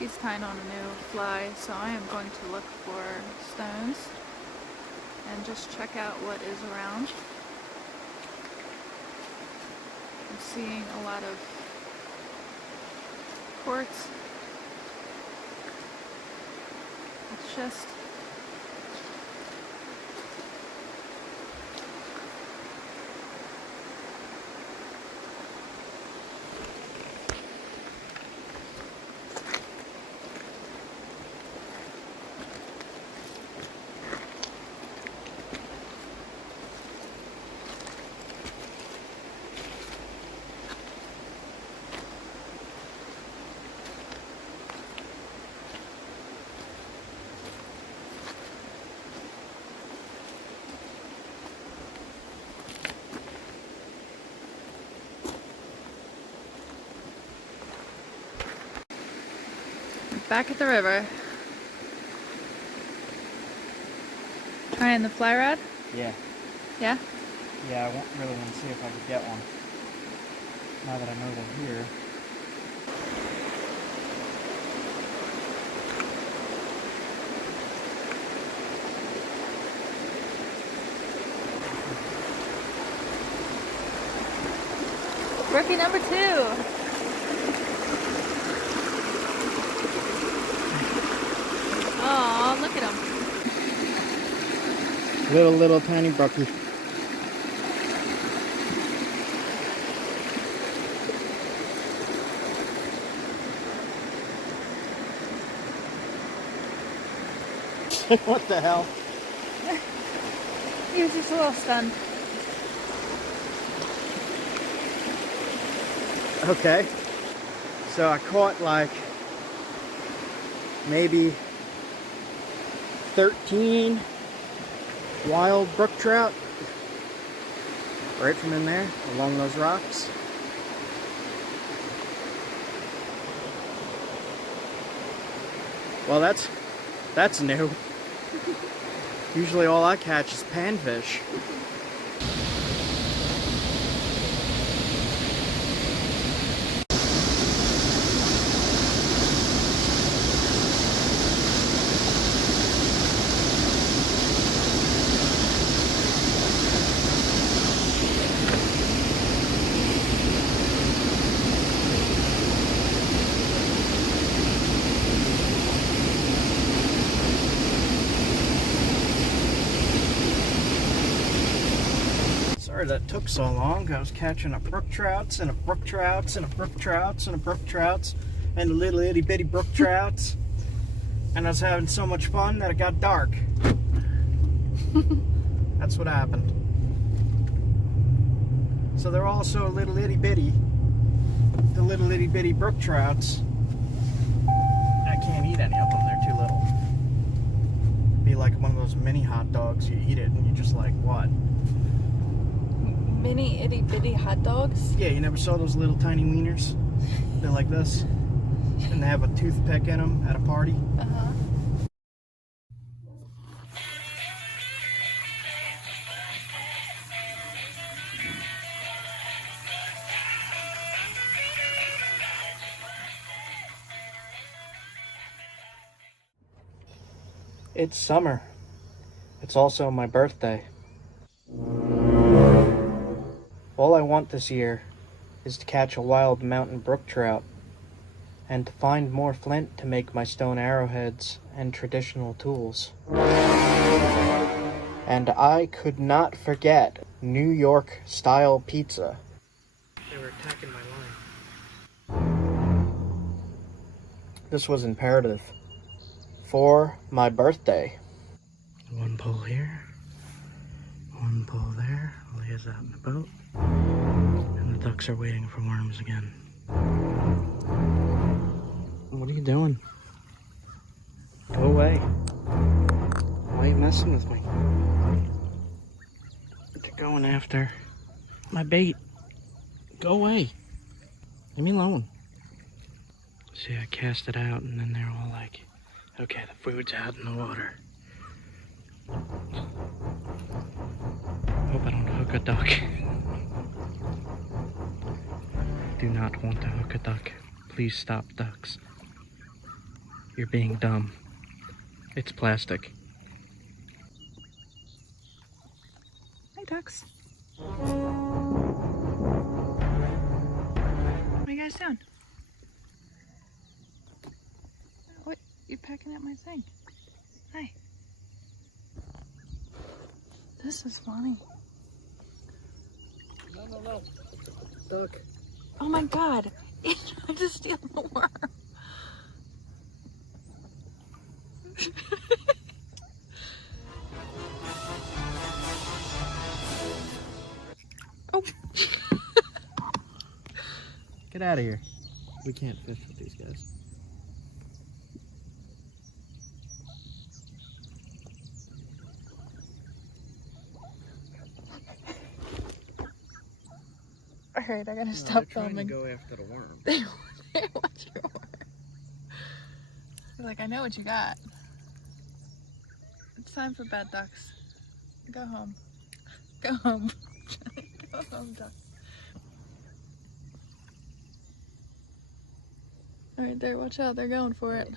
He's tying on a new fly, so I am going to look for stones and just check out what is around. I'm seeing a lot of quartz. It's just back at the river. Trying the fly rod? Yeah. Yeah? Yeah, I really want to see if I could get one. Now that I know they're here. Rookie number 2. Oh, look at him. Little tiny brookie. What the hell? He was just a little stunned. Okay. So I caught like maybe 13 wild brook trout right from in there along those rocks. Well, that's new. Usually all I catch is panfish. Sorry that took so long. I was catching a brook trouts and a brook trouts and a brook trouts and a brook trouts and a little itty bitty brook trouts, and I was having so much fun that it got dark. That's what happened. So they're all so little itty bitty. The little itty bitty brook trouts. I can't eat any of them. They're too little. Be like one of those mini hot dogs. You eat it and you're just like, what? Mini itty bitty hot dogs? Yeah, you never saw those little tiny wieners? They're like this. And they have a toothpick in them at a party. Uh-huh. It's summer. It's also my birthday. All I want this year is to catch a wild mountain brook trout and to find more flint to make my stone arrowheads and traditional tools. And I could not forget New York style pizza. They were attacking my line. This was imperative for my birthday. One pole here, one pole there. Leah's out in the boat, and the ducks are waiting for worms again. What are you doing? Go away. Why are you messing with me? They're going after my bait. Go away. Leave me alone. See, I cast it out, and then they're all like, okay, the food's out in the water. Hope I don't hook a duck. Do not want to hook a duck. Please stop, ducks. You're being dumb. It's plastic. Hi, ducks. What are you guys doing? What? You're pecking at my thing. Hi. This is funny. No. Duck. Oh my god. It tried to steal the worm. Oh. Get out of here. We can't fish with these guys. Alright, I gotta stop filming. Go after the worm. They want your worm. They're like, I know what you got. It's time for bed, ducks. Go home. Go home. Go home, ducks. Alright, there, watch out. They're going for it.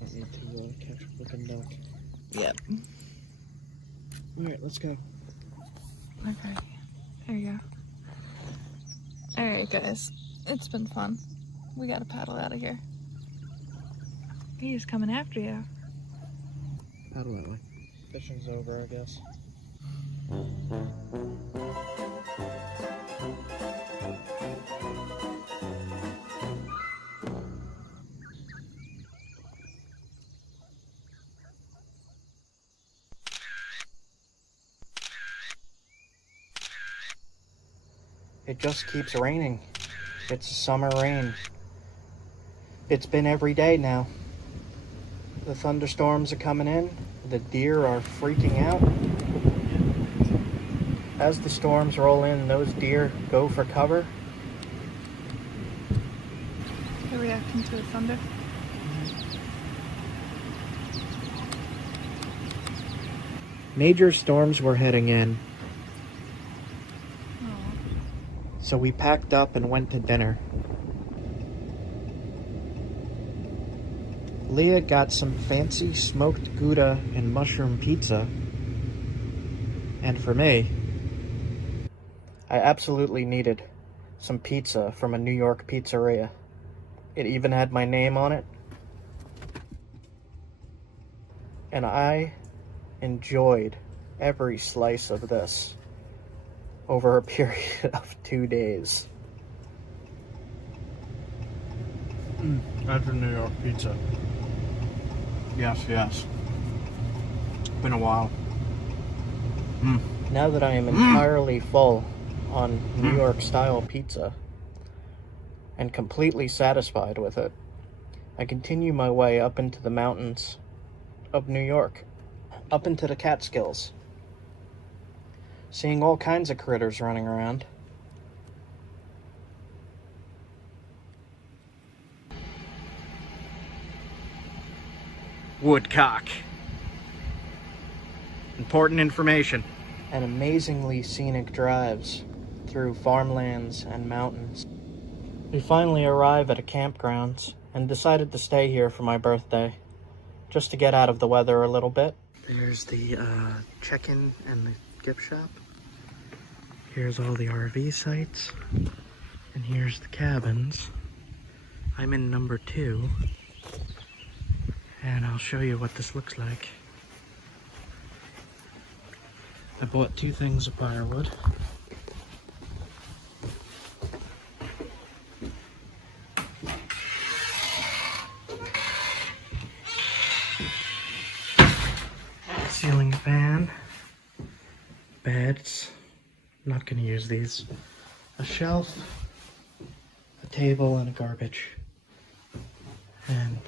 I need to catch a flippin' duck. Yep. Alright, let's go. Okay. There you go. Alright, guys. It's been fun. We gotta paddle out of here. He's coming after you. Paddle that way. Fishing's over, I guess. It just keeps raining. It's a summer rain. It's been every day now. The thunderstorms are coming in. The deer are freaking out. As the storms roll in, those deer go for cover. They're reacting to the thunder. Major storms were heading in. Aww. So we packed up and went to dinner. Leah got some fancy smoked Gouda and mushroom pizza. And for me, I absolutely needed some pizza from a New York pizzeria. It even had my name on it. And I enjoyed every slice of this over a period of 2 days. That's a New York pizza. Yes. Been a while. Now that I am entirely full on New York style pizza and completely satisfied with it, I continue my way up into the mountains of New York, up into the Catskills, seeing all kinds of critters running around. Woodcock. Important information. And amazingly scenic drives through farmlands and mountains. We finally arrive at a campground and decided to stay here for my birthday, just to get out of the weather a little bit. There's the check-in and the gift shop. Here's all the RV sites. And here's the cabins. I'm in number 2. And I'll show you what this looks like. I bought 2 things of firewood. Ceiling fan. Beds. Not gonna use these. A shelf. A table and a garbage. And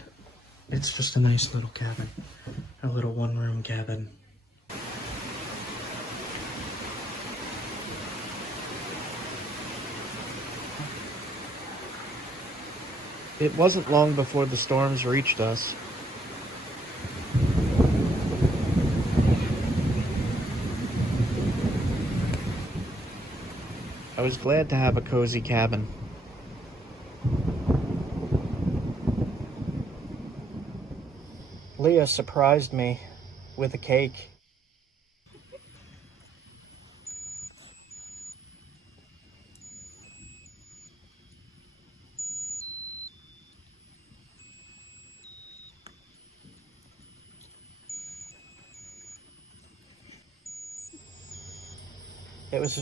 it's just a nice little cabin. A little one-room cabin. It wasn't long before the storms reached us. I was glad to have a cozy cabin. Leah surprised me with a cake. It was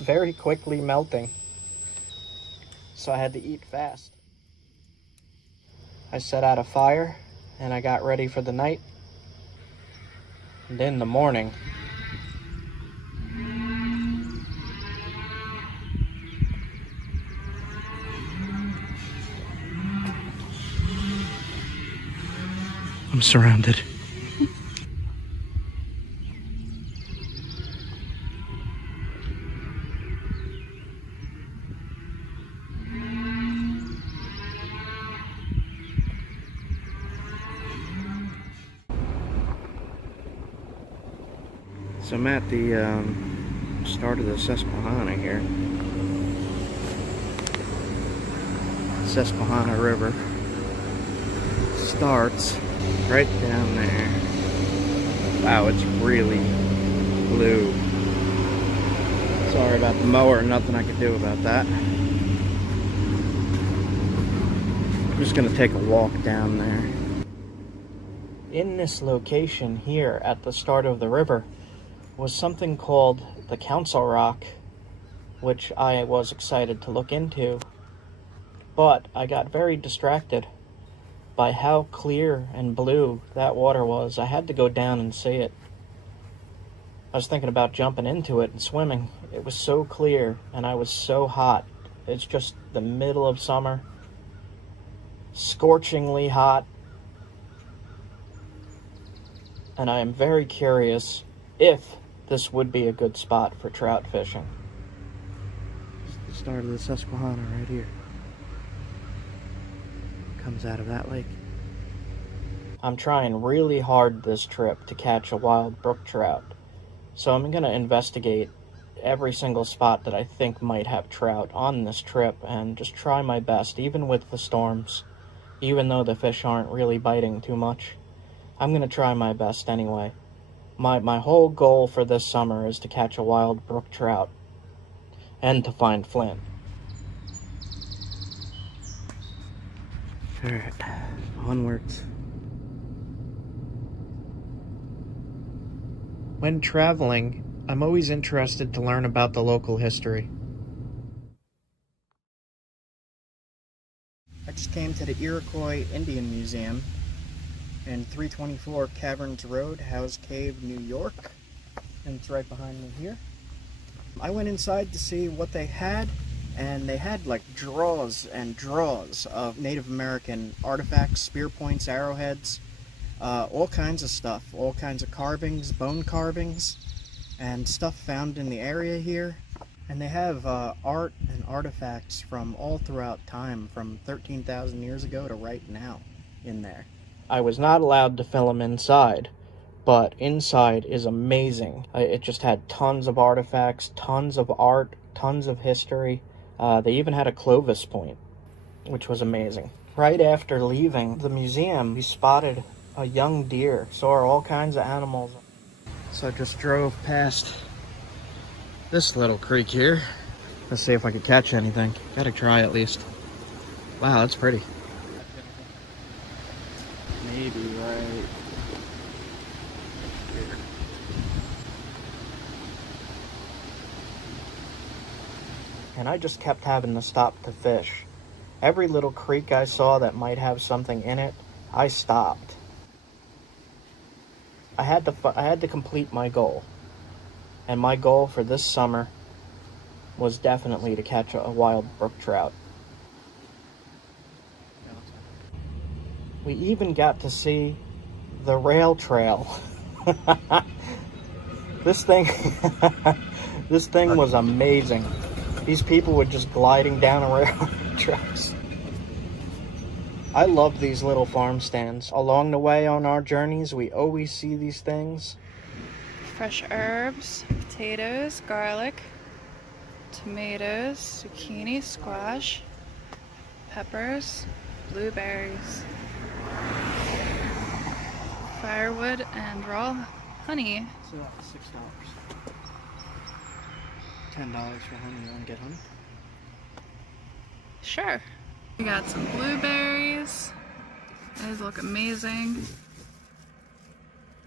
very quickly melting, so I had to eat fast. I set out a fire and I got ready for the night. And in the morning, I'm surrounded. So I'm at the start of the Susquehanna here. Susquehanna River starts right down there. Wow, it's really blue. Sorry about the mower, nothing I could do about that. I'm just gonna take a walk down there. In this location here at the start of the river was something called the Council Rock, which I was excited to look into, but I got very distracted by how clear and blue that water was. I had to go down and see it. I was thinking about jumping into it and swimming. It was so clear and I was so hot. It's just the middle of summer, scorchingly hot, and I am very curious if this would be a good spot for trout fishing. It's the start of the Susquehanna right here. Comes out of that lake. I'm trying really hard this trip to catch a wild brook trout. So I'm going to investigate every single spot that I think might have trout on this trip and just try my best, even with the storms. Even though the fish aren't really biting too much, I'm going to try my best anyway. My whole goal for this summer is to catch a wild brook trout and to find Flint. Alright, onwards. When traveling, I'm always interested to learn about the local history. I just came to the Iroquois Indian Museum in 324 Caverns Road, Howes Cave, New York, and it's right behind me here. I went inside to see what they had, and they had like drawers and drawers of Native American artifacts, spear points, arrowheads, all kinds of stuff, all kinds of carvings, bone carvings, and stuff found in the area here. And they have art and artifacts from all throughout time, from 13,000 years ago to right now in there. I was not allowed to film inside, but inside is amazing. It just had tons of artifacts, tons of art, tons of history. They even had a Clovis point, which was amazing. Right after leaving the museum, we spotted a young deer, saw all kinds of animals. So I just drove past this little creek here. Let's see if I could catch anything. Gotta try at least. Wow, that's pretty. Maybe right here. And I just kept having to stop to fish. Every little creek I saw that might have something in it, I stopped. I had to complete my goal. And my goal for this summer was definitely to catch a wild brook trout. We even got to see the rail trail. This thing was amazing. These people were just gliding down a rail tracks. I love these little farm stands. Along the way on our journeys, we always see these things. Fresh herbs, potatoes, garlic, tomatoes, zucchini, squash, peppers, blueberries. firewood and raw honey. So that was $6. $10 for honey. You want to get honey? Sure. We got some blueberries. These look amazing.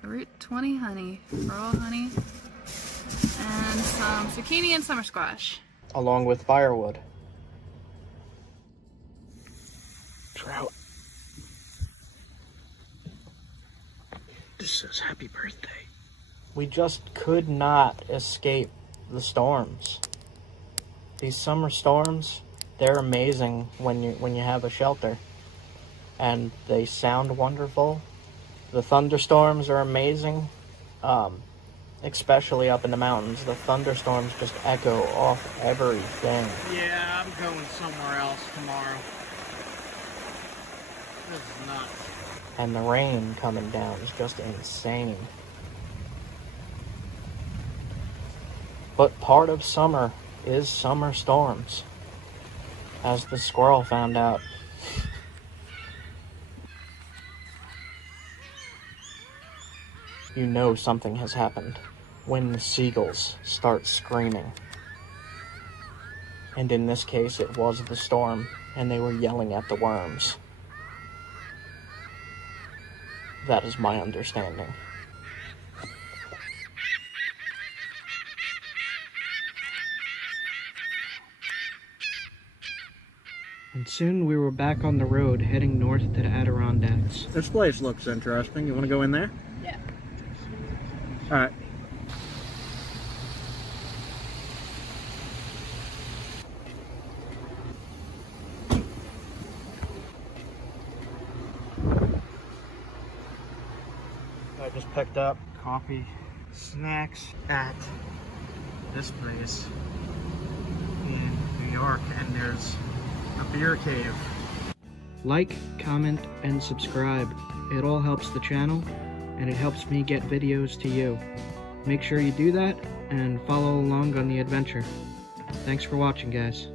Route 20 honey, raw honey, and some zucchini and summer squash. Along with firewood. Trout. This says happy birthday. We just could not escape the storms. These summer storms, they're amazing when you have a shelter. And they sound wonderful. The thunderstorms are amazing, especially up in the mountains. The thunderstorms just echo off everything. Yeah, I'm going somewhere else tomorrow. This is nuts. And the rain coming down is just insane. But part of summer is summer storms, as the squirrel found out. You know something has happened when the seagulls start screaming. And in this case, it was the storm, and they were yelling at the worms. That is my understanding. And soon we were back on the road, heading north to the Adirondacks. This place looks interesting. You want to go in there? Yeah. Alright. I just picked up coffee, snacks at this place in New York, and there's a beer cave. Like, comment, and subscribe. It all helps the channel, and it helps me get videos to you. Make sure you do that, and follow along on the adventure. Thanks for watching, guys.